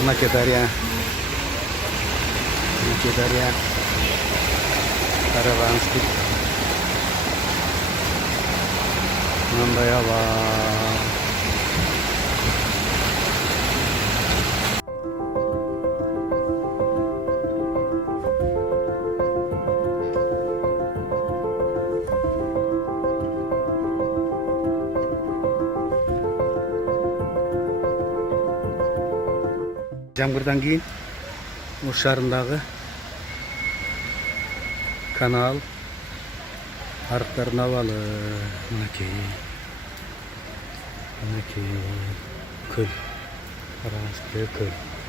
Mınaki darya. Mınaki darya. Karavanski. Manda var. Жаңбырдан кейін осы шарындағы канал арықтарын авалы. Мінекей көл. Қараңыздар, көл.